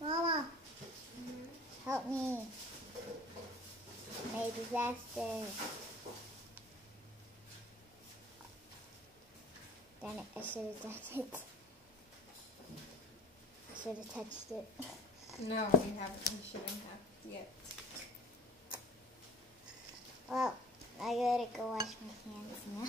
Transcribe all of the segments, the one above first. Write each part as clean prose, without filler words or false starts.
Mama, help me. My disaster. Darn it, I should have done it. I should have touched it. No, you haven't. You shouldn't have yet. Well, I gotta go wash my hands now.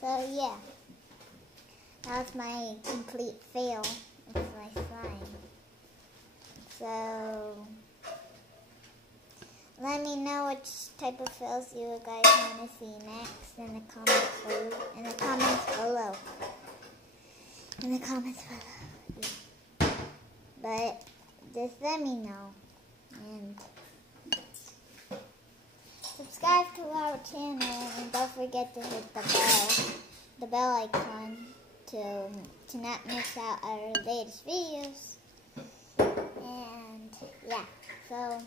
So yeah, that was my complete fail with my slime. So let me know which type of fails you guys want to see next in the comments below. In the comments below. But just let me know and subscribe to our channel, and don't forget to hit the bell icon to not miss out our latest videos. And yeah, so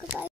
goodbye.